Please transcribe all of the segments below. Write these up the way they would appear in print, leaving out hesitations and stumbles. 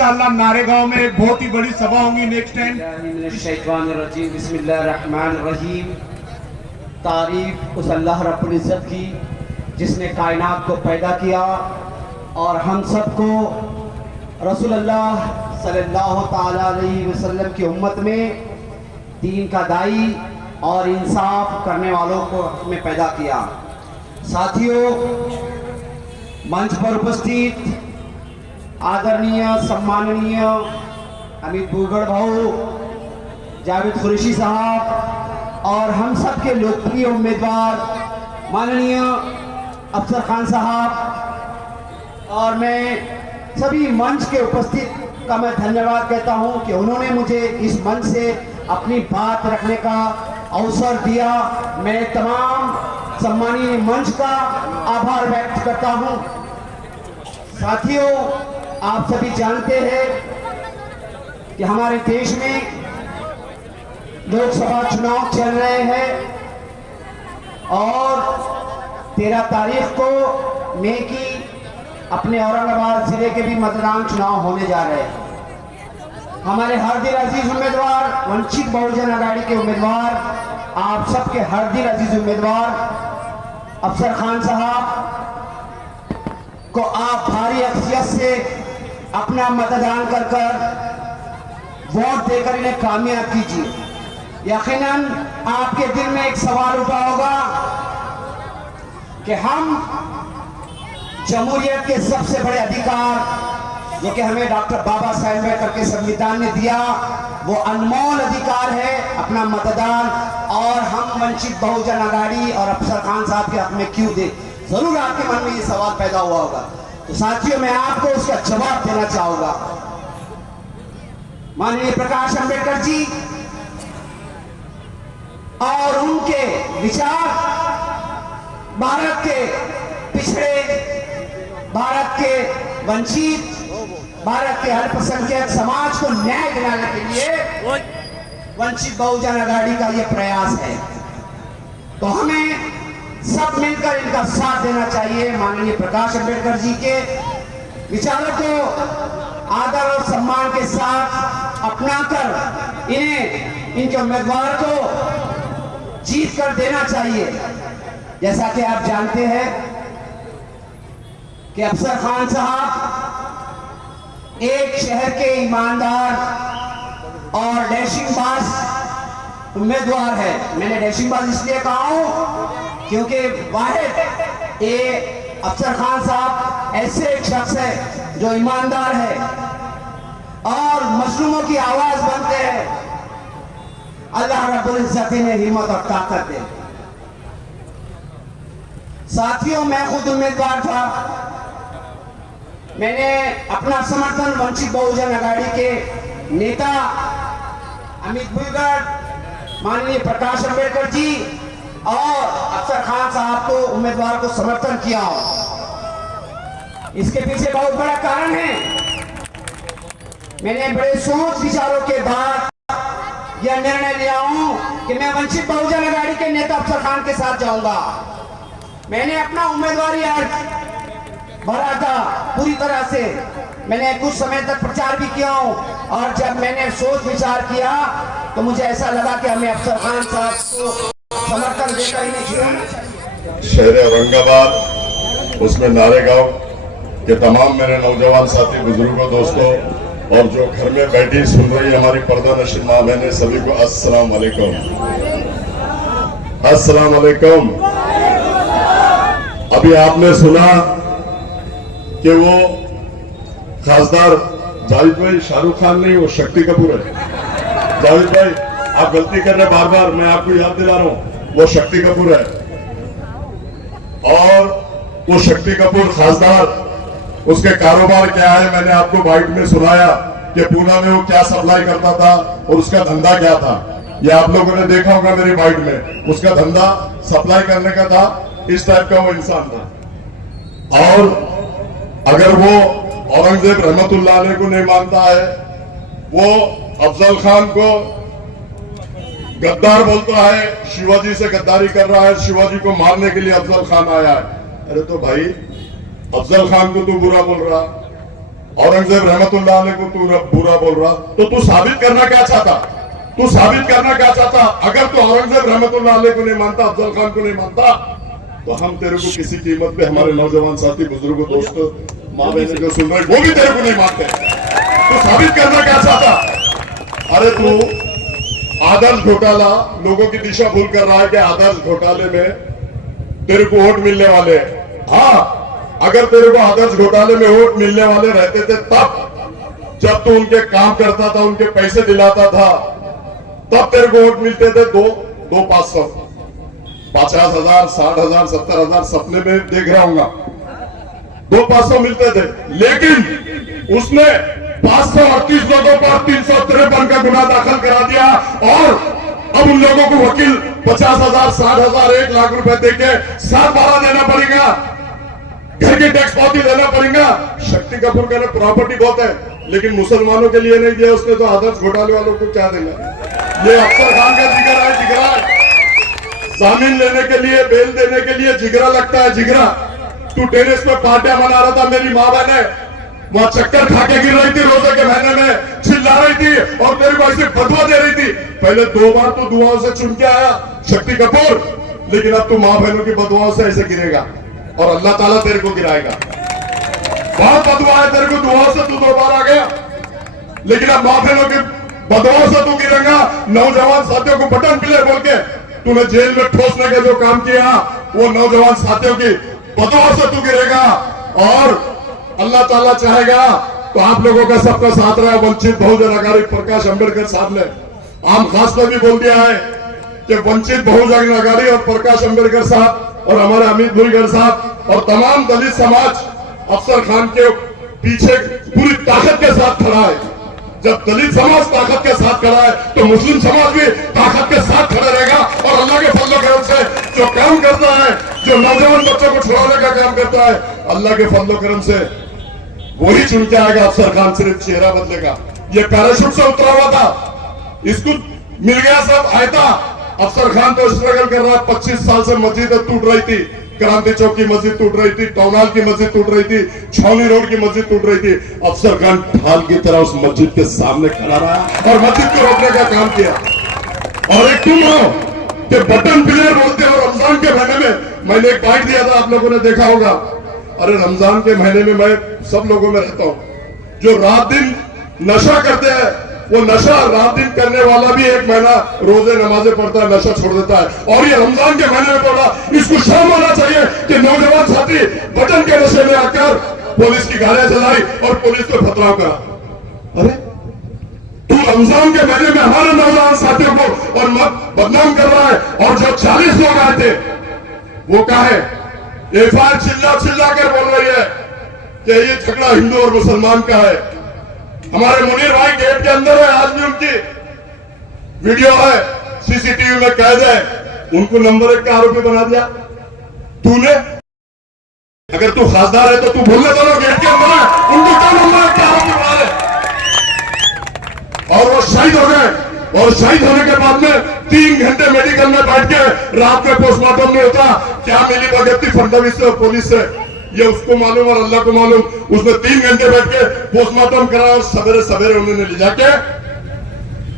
इंशाअल्लाह नारेगांव में एक बहुत ही बड़ी सभा होगी नेक्स्ट टाइम। बिस्मिल्लाहिर्रहमानिर्रहीम। तारीफ उस अल्लाह रब्बुल इज़्ज़त की जिसने कायनात को पैदा किया और हम सबको रसूलुल्लाह सल्लल्लाहु ताला अलैहि वसल्लम की उम्मत में दीन का दाई और इंसाफ करने वालों को में पैदा किया। साथियों, मंच पर उपस्थित आदरणीय सम्माननीय अमित बुगड़ भाऊ, जावेद कुरैशी साहब और हम सब के लोकप्रिय उम्मीदवार माननीय अफसर खान साहब, और मैं सभी मंच के उपस्थित का मैं धन्यवाद कहता हूं कि उन्होंने मुझे इस मंच से अपनी बात रखने का अवसर दिया। मैं तमाम सम्मानीय मंच का आभार व्यक्त करता हूं। साथियों, आप सभी जानते हैं कि हमारे देश में लोकसभा चुनाव चल रहे हैं और 13 तारीख को मई की अपने औरंगाबाद जिले के भी मतदान चुनाव होने जा रहे हैं। हमारे हर दिल अजीज उम्मीदवार वंचित बहुजन आघाड़ी के उम्मीदवार, आप सबके हर दिल अजीज उम्मीदवार अफसर खान साहब को आप भारी अक्सियत से अपना मतदान कर वोट देकर इन्हें कामयाब कीजिए। यकीनन आपके दिल में एक सवाल उठा होगा कि हम जमहूरियत के सबसे बड़े अधिकार जो कि हमें डॉक्टर बाबा साहेब अम्बेडकर के संविधान ने दिया, वो अनमोल अधिकार है अपना मतदान, और हम वंचित बहुजन आघाड़ी और अफसर खान साहब के हक में क्यों दे। जरूर आपके मन में ये सवाल पैदा हुआ होगा। तो साथियों, मैं आपको उसका जवाब देना चाहूंगा। माननीय प्रकाश अम्बेडकर जी और उनके विचार भारत के पिछड़े, भारत के वंचित, भारत के अल्पसंख्यक समाज को न्याय दिलाने के लिए वंचित बहुजन आघाड़ी का यह प्रयास है। तो हमें सब मिलकर इनका साथ देना चाहिए। माननीय प्रकाश अम्बेडकर जी के विचारों को आदर और सम्मान के साथ अपनाकर इन्हें, इनके उम्मीदवार को जीत कर देना चाहिए। जैसा कि आप जानते हैं कि अफसर खान साहब एक शहर के ईमानदार और डैशिंगबाज उम्मीदवार है। मैंने डैशिंगबाज इसलिए कहा हूं क्योंकि वाहिद ये अफसर खान साहब ऐसे एक शख्स है जो ईमानदार है और मजलूमों की आवाज बनते हैं। अल्लाह रब्बुल इज़्ज़त ने हिम्मत और ताकत दे। साथियों, मैं खुद उम्मीदवार था। मैंने अपना समर्थन वंचित बहुजन आघाड़ी के नेता अमित बुगड़, माननीय प्रकाश अम्बेडकर जी और अफसर खान साहब को उम्मीदवार को समर्थन किया। इसके पीछे बहुत बड़ा कारण है। मैंने बड़े सोच विचारों के बाद यह निर्णय लिया हूं कि मैं वंचित बहुजन आघाड़ी के नेता अफसर खान के साथ जाऊंगा। मैंने अपना उम्मीदवारी आज भरा था पूरी तरह से। मैंने कुछ समय तक प्रचार भी किया हूं, और जब मैंने सोच विचार किया तो मुझे ऐसा लगा कि हमें अफसर खान साहब को समर्थन देकर इन्हें जिताना चाहिए। शहर औरंगाबाद, उसमें नारेगांव के तमाम मेरे नौजवान साथी, बुजुर्गों, दोस्तों और जो घर में बैठी सुन रही हमारी पर्दा नशीन माँ बहनें, सभी को अस्सलाम वालेकुम। अस्सलाम वालेकुम। अभी आपने सुना कि वो खासदार जावेद भाई शाहरुख खान नहीं, वो शक्ति कपूर है। जावेद भाई, आप गलती कर रहे बार बार, मैं आपको याद दिला रहा हूं, वो शक्ति कपूर है। और वो शक्ति कपूर खासदार, उसके कारोबार क्या है मैंने आपको बाइट में सुनाया कि पूना में वो क्या सप्लाई करता था और उसका धंधा क्या था। ये आप लोगों ने देखा होगा मेरी बाइट में। उसका धंधा सप्लाई करने का था, इस टाइप का वो इंसान था। और अगर वो औरंगजेब रहमतुल्लाह अलैह को नहीं मानता है, वो अफजल खान को गद्दार बोलता है, शिवाजी से गद्दारी कर रहा है, शिवाजी को मारने के लिए अफजल खान आया है। अरे तो भाई, अफजल खान को तू बुरा बोल रहा औरंगजेब रहमतुल्लाह अलैह को तू बुरा बोल रहा, तो तू साबित करना क्या चाहता? तू साबित करना क्या चाहता? अगर तू औरंगजेब रहमतुल्लाह अलैह को नहीं मानता, अफजल खान को नहीं मानता, तो हम तेरे को किसी कीमत पे, हमारे नौजवान साथी, बुजुर्ग, दोस्त, माँ बहने जो सुन रहे वो भी तेरे को नहीं मानते। तो साबित करना क्या चाहता? अरे तू आदर्श घोटाला, लोगों की दिशा भूल कर रहा है कि आदर्श घोटाले में तेरे को वोट मिलने वाले। हाँ, अगर तेरे को आदर्श घोटाले में वोट मिलने वाले रहते थे तब, जब तू उनके काम करता था, उनके पैसे दिलाता था, तब तेरे को वोट मिलते थे 500, 50,000, 60,000, 70,000 सपने में देख रहा हूंगा, 500 मिलते थे। लेकिन उसने 538 लोगों पर 353 का गुना दाखिल करा दिया और अब उन लोगों को वकील 50,000, 60,000, 1 लाख रुपए देके 7/12 देना पड़ेगा, घर की टैक्स पावती देना पड़ेगा। शक्ति कपूर का प्रॉपर्टी बहुत है, लेकिन मुसलमानों के लिए नहीं दिया उसने, तो आदर्श घोटाले वालों को क्या देगा? ये अफसर खान का जिगरा है, जिगरा। जामीन लेने के लिए, बेल देने के लिए जिगरा लगता है, जिगरा। तू टेरेस पे पार्टियां मना रहा था, मेरी माँ बहने वहां चक्कर खा के गिर रही थी, रोजे के महीने में चिल्ला रही थी और तेरे को ऐसे बदवा दे रही थी। पहले 2 बार तो दुआओं से चुन के आया शक्ति कपूर, लेकिन अब तू माँ बहनों की बदुआओं से ऐसे गिरेगा और अल्लाह ताला तेरे को गिराएगा। बहुत बदुआ है तेरे को, दुआओं से तू 2 बार आ गया, लेकिन अब माँ बहनों की बदुआओं से तू गिरेगा। नौजवान साथियों को बटन प्ले बोल के तूने जेल में ठोसने का जो काम किया, वो नौजवान साथियों की बदुआओं से तू गिरेगा। और अल्लाह ताला चाहेगा तो आप लोगों का सबका साथ रहा। वंचित बहुजन अघाड़ी प्रकाश अंबेडकर साहब ने आम खास में भी बोल दिया है कि वंचित बहुजन अघाड़ी और प्रकाश अंबेडकर साहब और हमारे अमित भुईगढ़ साहब और तमाम दलित समाज अफसर खान के पीछे पूरी ताकत के साथ खड़ा है। जब दलित समाज ताकत के साथ खड़ा है तो मुस्लिम समाज भी ताकत के साथ खड़ा रहेगा। और अल्लाह के फजल करम से जो काम करता है, जो नौजवान बच्चों को छुड़ाने का काम करता है, अल्लाह के फजल करम से वही चुन के आएगा। अफसर खान सिर्फ चेहरा बदलेगा। ये पैराशूट से उतरा हुआ था, इसको मिल गया सब आयता। अफसर खान तो स्ट्रगल कर रहा है, 25 साल से मस्जिद टूट रही थी, क्रांति चौक की मस्जिद टूट रही थी, टौनाल की मस्जिद टूट रही थी, छावनी रोड की मस्जिद टूट रही थी। अफसर खान ढाल की तरह उस मस्जिद के सामने खड़ा रहा और मस्जिद को रोकने का काम किया। और एक तुम हो कि बटन प्लेयर बोलते हो। रमजान के महीने में मैंने एक बाइट दिया था, आप लोगों ने देखा होगा। अरे रमजान के महीने में मैं सब लोगों में रहता हूं, जो रात दिन नशा करते हैं, वो नशा रात दिन करने वाला भी 1 महीना रोजे नमाजें पढ़ता है, नशा छोड़ देता है। और ये रमजान के महीने में पड़ा, इसको शर्म आना चाहिए कि नौजवान साथी बटन के नशे में आकर पुलिस की गाड़ियां चलाई और पुलिस को पथराव करा। अरे तू रमजान के महीने में हमारे नौजवान साथियों को और बदनाम कर रहा है। और जो 40 लोग आए थे वो कहा है, एफआईआर चिल्ला चिल्ला कर बोल रही है कि ये झगड़ा हिंदू और मुसलमान का है। हमारे मुनीर भाई गेट के अंदर है, आज भी उनकी वीडियो है, सीसीटीवी में कैद है। उनको नंबर 1 का आरोपी बना दिया तूने। अगर तू खासदार है तो तू बोलने दो, गेट के अंदर है, उनको क्या नंबर 1 का आरोपी बना दे। और वो शहीद हो गए। और शहीद होने के बाद में 3 घंटे मेडिकल में बैठ के रात में पोस्टमार्टम नहीं होता। क्या मिली भगत थी फडणवीस से और पुलिस से, ये उसको मालूम और अल्लाह को मालूम। उसने 3 घंटे बैठ के पोस्टमार्टम करा और सवेरे सवेरे उन्होंने ले जाके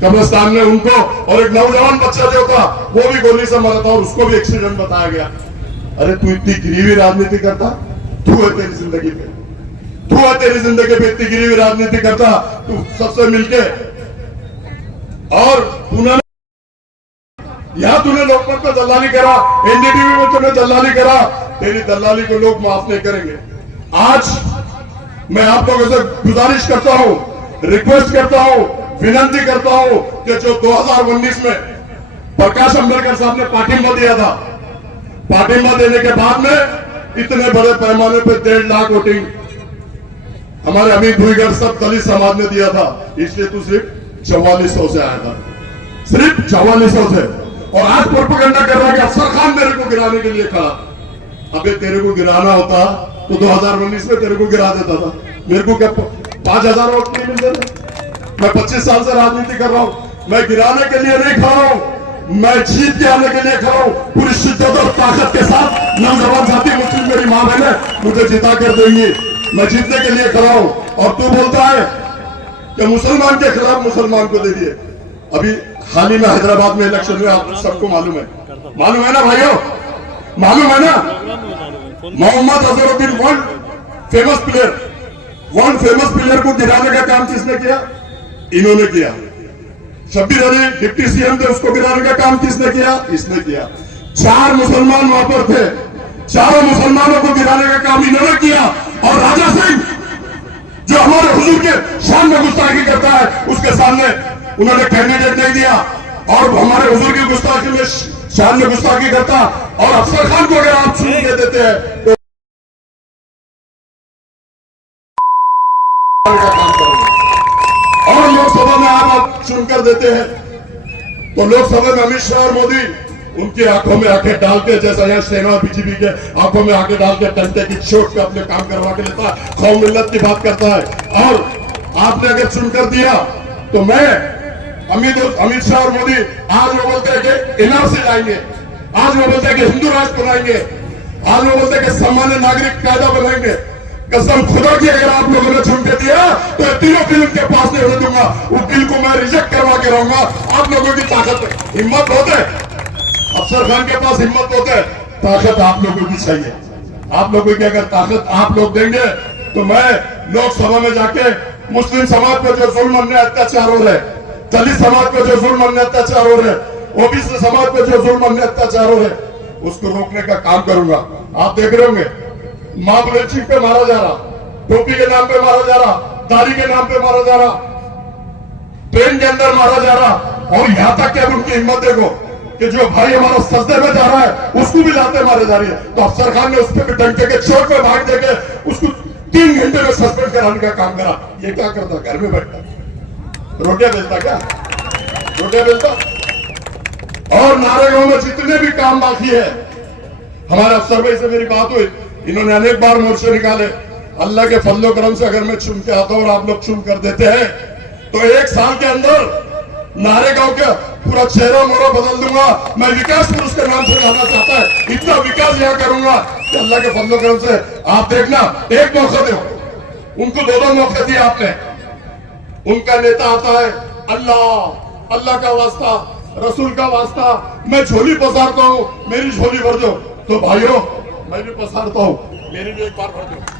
कब्रिस्तान में उनको, और एक नौजवान बच्चा जो था वो भी गोली से मरा था और उसको भी एक्सीडेंट बताया गया। अरे तू इतनी गिरी हुई राजनीति करता, तू है तेरी जिंदगी पे, तू है तेरी जिंदगी पे इतनी गिरी हुई राजनीति करता। तू सबसे मिलके और यहां तूने लोकमत में दलाली करा, एनडीटीवी में तूने दलाली करा, तेरी दलाली को लोग माफ नहीं करेंगे। आज मैं आप लोगों से गुजारिश करता हूं, रिक्वेस्ट करता हूं, विनती करता हूं कि जो 2019 में प्रकाश अंबेडकर साहब ने पार्टिमा दिया था, पार्टिमा देने के बाद में इतने बड़े पैमाने पे 1.5 लाख वोटिंग हमारे अमित भुईगढ़ सब दलित समाज ने दिया था, इसलिए तू सिर्फ 4400 से आया था, सिर्फ 4400 से। और आज प्रोपेगेंडा कर रहा है कि अफसर खान मेरे को गिराने के लिए खड़ा। अबे तेरे को गिराना होता तो 2019 में तेरे को गिरा देता था। मेरे को क्या 5000 वोट नहीं मिलते थे? मैं 25 साल से राजनीति कर रहा हूं। मैं गिराने के लिए नहीं खड़ा हूं, मैं जीत के आने के लिए खड़ा हूं। पूरी शिद्दत और ताकत के साथ नौजवान साथी मुस्लिम मेरी मां बहने मुझे जिता कर देंगी। मैं जीतने के लिए खड़ा हूं, और तू बोलता है कि मुसलमान के खिलाफ मुसलमान को दे दिए। अभी हाल ही में हैदराबाद में इलेक्शन हुआ, आप सबको मालूम है ना भाइयों, मालूम है ना? Mohammad Azharuddin world famous player को गिराने का काम किसने किया? इन्होंने किया। शब्बीर अली डिप्टी सीएम थे, उसको गिराने का काम किसने किया? इसने किया। 4 मुसलमान वहां पर थे, चारों मुसलमानों को गिराने का काम इन्होंने किया। और राजा सिंह जो हमारे हुजूर के शान में गुस्ताखी करता है, उसके सामने उन्होंने कैंडिडेट नहीं दिया, और हमारे हुजूर की गुस्ताखी में शान में गुस्ताखी करता। और अफसर खान को अगर आप छूट दे देते हैं तो का काम करोगे, और लोकसभा में आप चुनकर देते हैं तो लोकसभा में अमित शाह और मोदी उनकी आंखों में आंखें डाल के, जैसा यहाँ शहनवाज बीजेपी के आंखों में आंखें डाल के टंटे की चोट पे अपने काम करवा के लेता है, कौम मिल्लत की बात करता है। और आपने अगर चुनकर दिया तो मैं अमित शाह और मोदी आज वो बोलते हैं कि एनआरसी लाएंगे, आज वो बोलते हैं कि हिंदू राष्ट्र बनाएंगे, आज वो बोलते हैं कि सामान्य नागरिक कायदा बनाएंगे। कसम खुदा की अगर आप लोगों ने चुन के दिया तो ये तीनों बिल उनके पास नहीं होने दूंगा, वो बिल को मैं रिजेक्ट करवा के रहूंगा। आप लोगों की ताकत हिम्मत होते, अफसर खान के पास हिम्मत होते, ताकत आप लोगों की चाहिए। आप लोगों की अगर ताकत आप लोग देंगे तो मैं लोकसभा में जाके मुस्लिम समाज पर जो जुल्म अन्याय अत्याचार हो रहे, दलित समाज पर जो जुल्म अन्याय अत्याचार हो रहे, ओबीसी समाज पर जो जुल्म अन्याय अत्याचार हो रहे, उसको रोकने का काम करूंगा। आप देख रहे होंगे मां बुलेचिंग पे मारा जा रहा, टोपी के नाम पे मारा जा रहा, दाढ़ी के नाम पे मारा जा रहा, ट्रेन के अंदर मारा जा रहा, और यहां तक कि अब उनकी हिम्मत देखो कि जो भाई हमारा सजदे में जा रहा है उसको भी लाते मारे जा रही है। तो अफसर खान ने उस पर डंके के चोट में भाग देके उसको 3 घंटे में सस्पेंड कराने का काम करा। ये क्या करता? घर में बैठता रोटियां बेचता, क्या रोटियां बेचता। और नारेगांव में जितने भी काम बाकी है, हमारे अफसर भाई से मेरी बात हुई, इन्होंने अनेक बार मोर्चे निकाले। अल्लाह के फजलो करम से अगर मैं चुन के आता हूं और आप लोग चुन कर देते हैं तो 1 साल के अंदर नारेगांव का पूरा चेहरा मोहरा बदल दूंगा। मैं विकास पुरुष के नाम से जाना चाहता है, इतना विकास यहाँ करूंगा कि अल्लाह के फजलो करम से आप देखना। एक मौका दो उनको, 2 मौके दिए आपने। उनका नेता आता है, अल्लाह का वास्ता, रसूल का वास्ता, मैं झोली पसारता हूं, मेरी झोली भर दो। तो भाइयों मैं भी पसारता हूं, मेरी भी एक बार भर दो।